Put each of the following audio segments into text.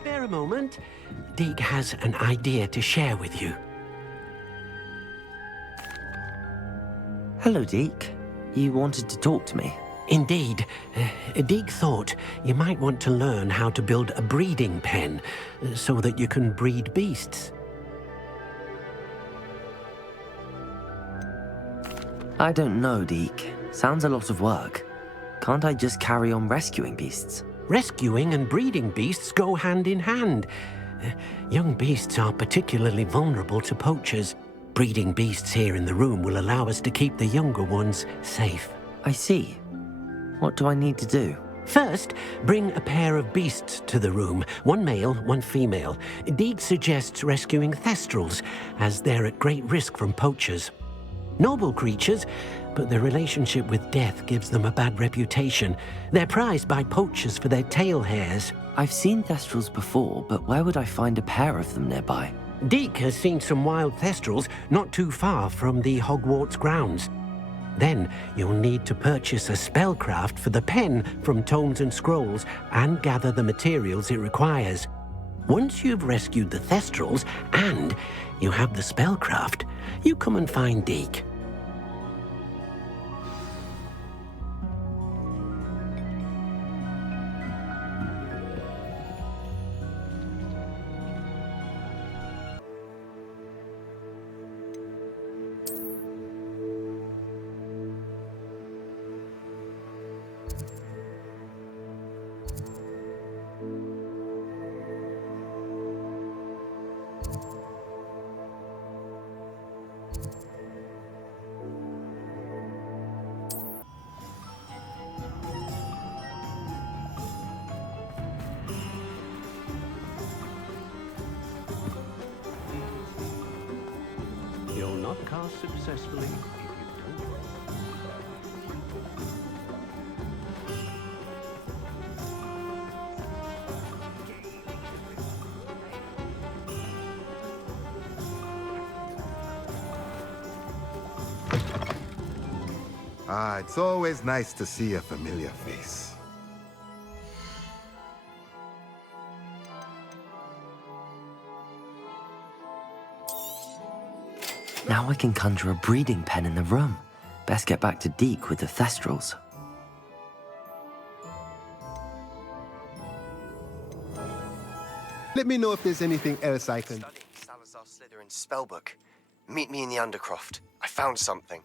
spare a moment? Deke has an idea to share with you. Hello, Deke. You wanted to talk to me? Indeed. Deke thought you might want to learn how to build a breeding pen so that you can breed beasts. I don't know, Deke. Sounds a lot of work. Can't I just carry on rescuing beasts? Rescuing and breeding beasts go hand in hand. Young beasts are particularly vulnerable to poachers. Breeding beasts here in the room will allow us to keep the younger ones safe. I see. What do I need to do? First, bring a pair of beasts to the room. One male, one female. Deke suggests rescuing thestrals, as they're at great risk from poachers. Noble creatures, but their relationship with death gives them a bad reputation. They're prized by poachers for their tail hairs. I've seen thestrals before, but where would I find a pair of them nearby? Deke has seen some wild thestrals not too far from the Hogwarts grounds. Then you'll need to purchase a spellcraft for the pen from Tomes and Scrolls and gather the materials it requires. Once you've rescued the thestrals and you have the spellcraft, you come and find Deke. You'll not cast successfully if you don't. It's always nice to see a familiar face. Now I can conjure a breeding pen in the room. Best get back to Deke with the thestrals. Let me know if there's anything else I can... Studying Salazar Slytherin's spellbook. Meet me in the Undercroft. I found something.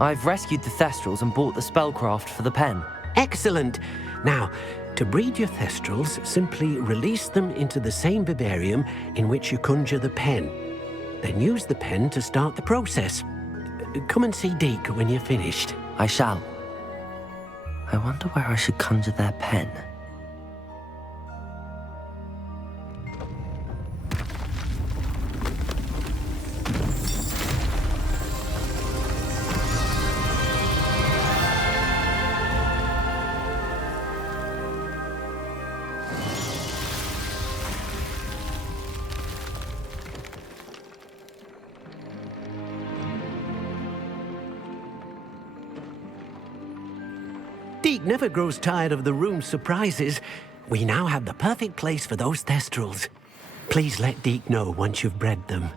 I've rescued the thestrals and bought the spellcraft for the pen. Excellent! Now, to breed your thestrals, simply release them into the same vivarium in which you conjure the pen. Then use the pen to start the process. Come and see Deke when you're finished. I shall. I wonder where I should conjure their pen. Deke never grows tired of the room's surprises. We now have the perfect place for those thestrals. Please let Deke know once you've bred them.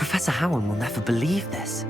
Professor Howard will never believe this.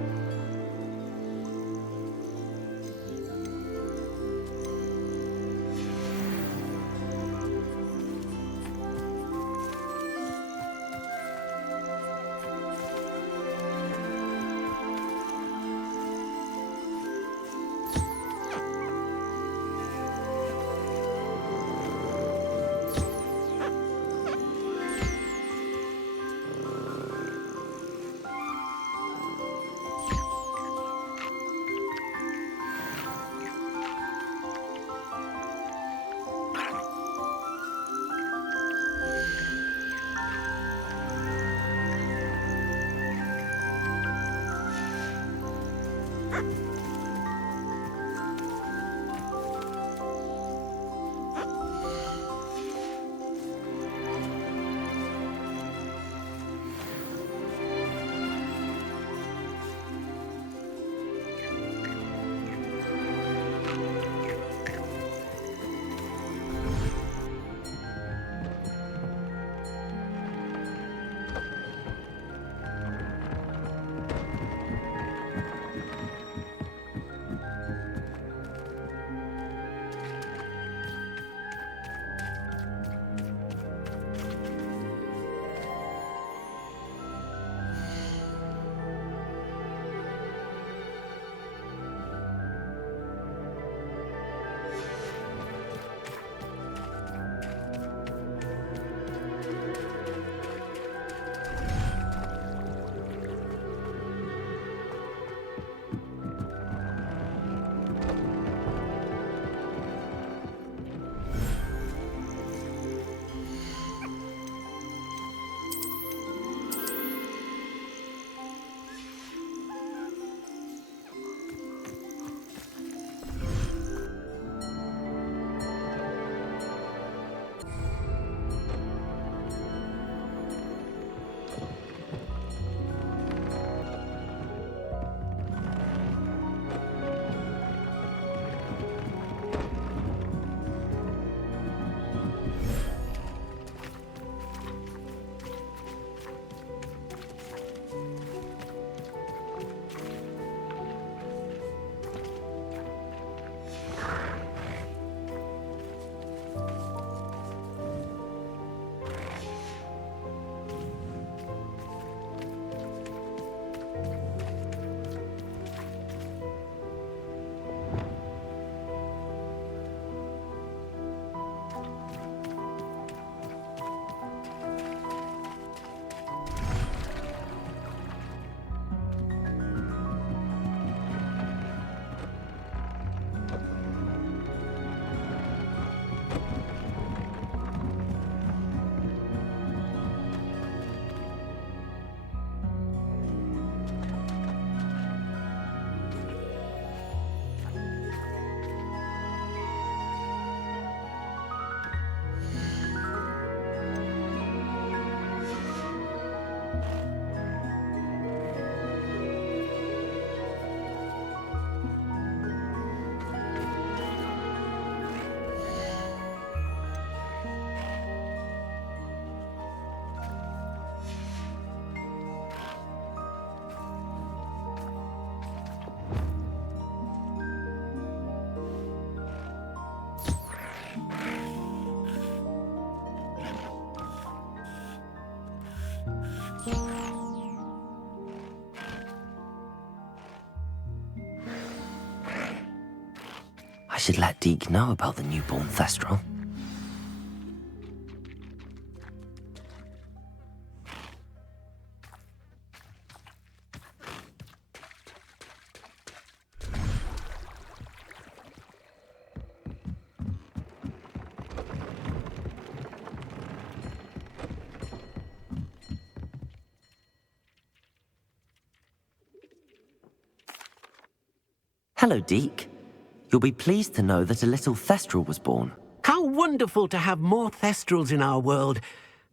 I should let Deke know about the newborn Thestral. Hello, Deke. You'll be pleased to know that a little Thestral was born. How wonderful to have more Thestrals in our world.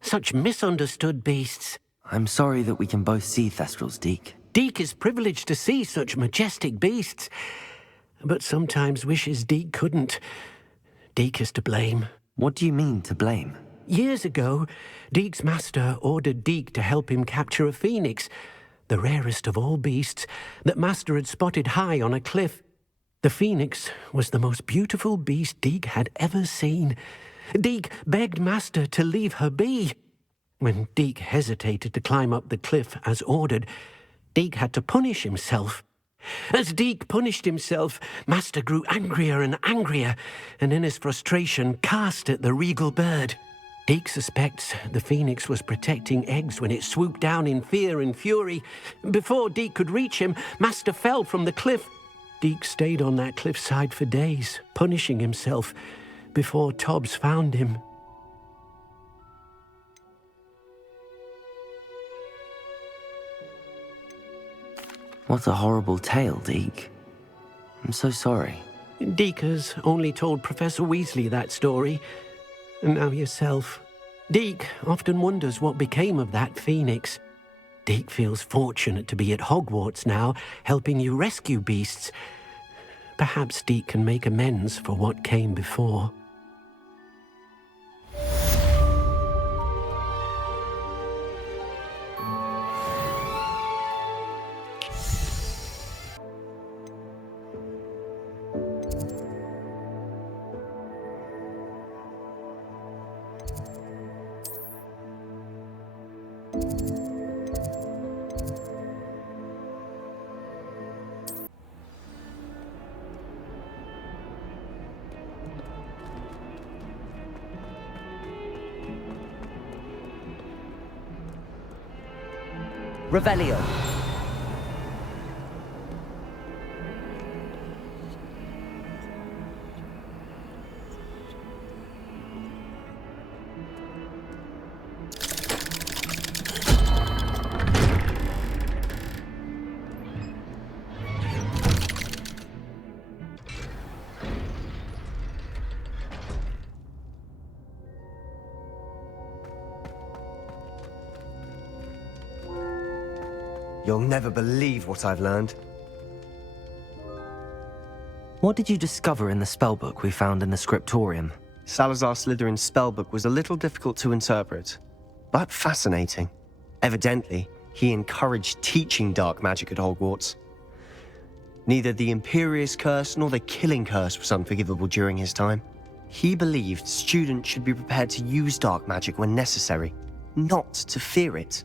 Such misunderstood beasts. I'm sorry that we can both see Thestrals, Deke. Deke is privileged to see such majestic beasts, but sometimes wishes Deke couldn't. Deke is to blame. What do you mean, to blame? Years ago, Deke's master ordered Deke to help him capture a phoenix, the rarest of all beasts, that Master had spotted high on a cliff. The phoenix was the most beautiful beast Deke had ever seen. Deke begged Master to leave her be. When Deke hesitated to climb up the cliff as ordered, Deke had to punish himself. As Deke punished himself, Master grew angrier and angrier, and in his frustration cast at the regal bird. Deke suspects the phoenix was protecting eggs when it swooped down in fear and fury. Before Deke could reach him, Master fell from the cliff. Deke stayed on that cliffside for days, punishing himself, before Tobbs found him. What a horrible tale, Deke. I'm so sorry. Deke has only told Professor Weasley that story, and now yourself. Deke often wonders what became of that phoenix. Deke feels fortunate to be at Hogwarts now, helping you rescue beasts. Perhaps Deke can make amends for what came before. Revelio. You'll never believe what I've learned. What did you discover in the spellbook we found in the scriptorium? Salazar Slytherin's spellbook was a little difficult to interpret, but fascinating. Evidently, he encouraged teaching dark magic at Hogwarts. Neither the Imperious Curse nor the Killing Curse was unforgivable during his time. He believed students should be prepared to use dark magic when necessary, not to fear it.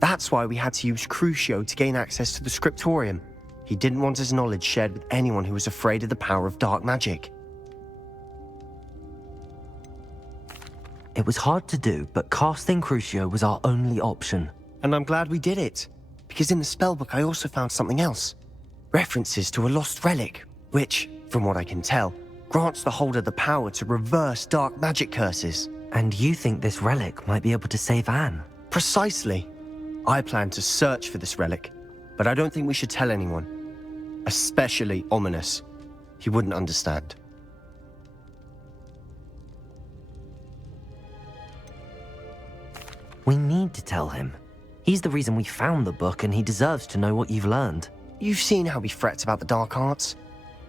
That's why we had to use Crucio to gain access to the scriptorium. He didn't want his knowledge shared with anyone who was afraid of the power of dark magic. It was hard to do, but casting Crucio was our only option. And I'm glad we did it, because in the spellbook I also found something else. References to a lost relic, which, from what I can tell, grants the holder the power to reverse dark magic curses. And you think this relic might be able to save Anne? Precisely. I plan to search for this relic, but I don't think we should tell anyone. Especially Ominous. He wouldn't understand. We need to tell him. He's the reason we found the book, and he deserves to know what you've learned. You've seen how he frets about the dark arts.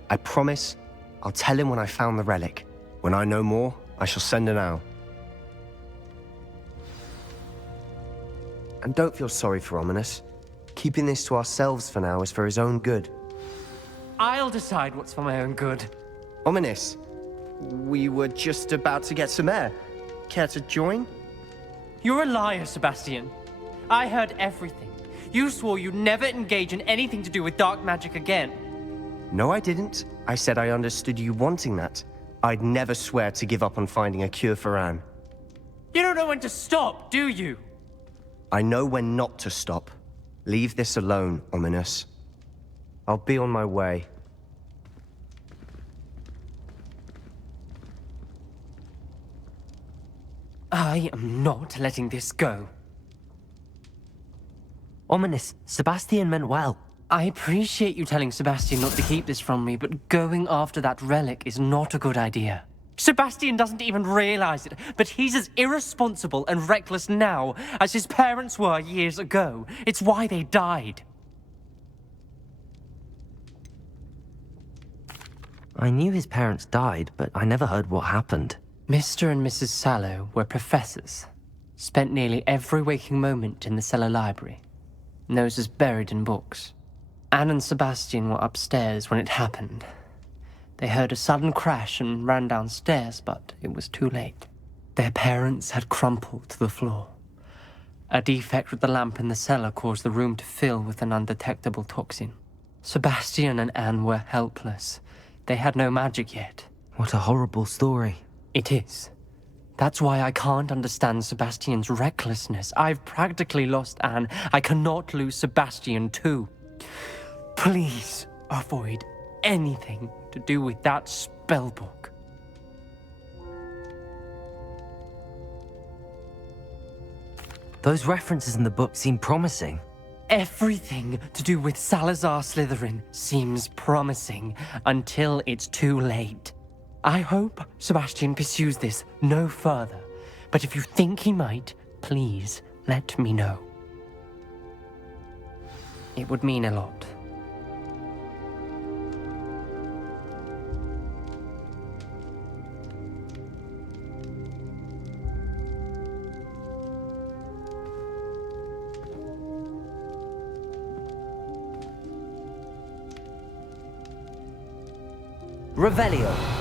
I promise I'll tell him when I found the relic. When I know more, I shall send an owl. And don't feel sorry for Ominous. Keeping this to ourselves for now is for his own good. I'll decide what's for my own good. Ominous, we were just about to get some air. Care to join? You're a liar, Sebastian. I heard everything. You swore you'd never engage in anything to do with dark magic again. No, I didn't. I said I understood you wanting that. I'd never swear to give up on finding a cure for Anne. You don't know when to stop, do you? I know when not to stop. Leave this alone, Ominous. I'll be on my way. I am not letting this go. Ominous, Sebastian meant well. I appreciate you telling Sebastian not to keep this from me, but going after that relic is not a good idea. Sebastian doesn't even realize it, but he's as irresponsible and reckless now as his parents were years ago. It's why they died. I knew his parents died, but I never heard what happened. Mr. and Mrs. Sallow were professors. Spent nearly every waking moment in the cellar library. Those is buried in books. Anne and Sebastian were upstairs when it happened. They heard a sudden crash and ran downstairs, but it was too late. Their parents had crumpled to the floor. A defect with the lamp in the cellar caused the room to fill with an undetectable toxin. Sebastian and Anne were helpless. They had no magic yet. What a horrible story. It is. That's why I can't understand Sebastian's recklessness. I've practically lost Anne. I cannot lose Sebastian too. Please avoid anything to do with that spellbook. Those references in the book seem promising. Everything to do with Salazar Slytherin seems promising until it's too late. I hope Sebastian pursues this no further, but if you think he might, please let me know. It would mean a lot. Revelio.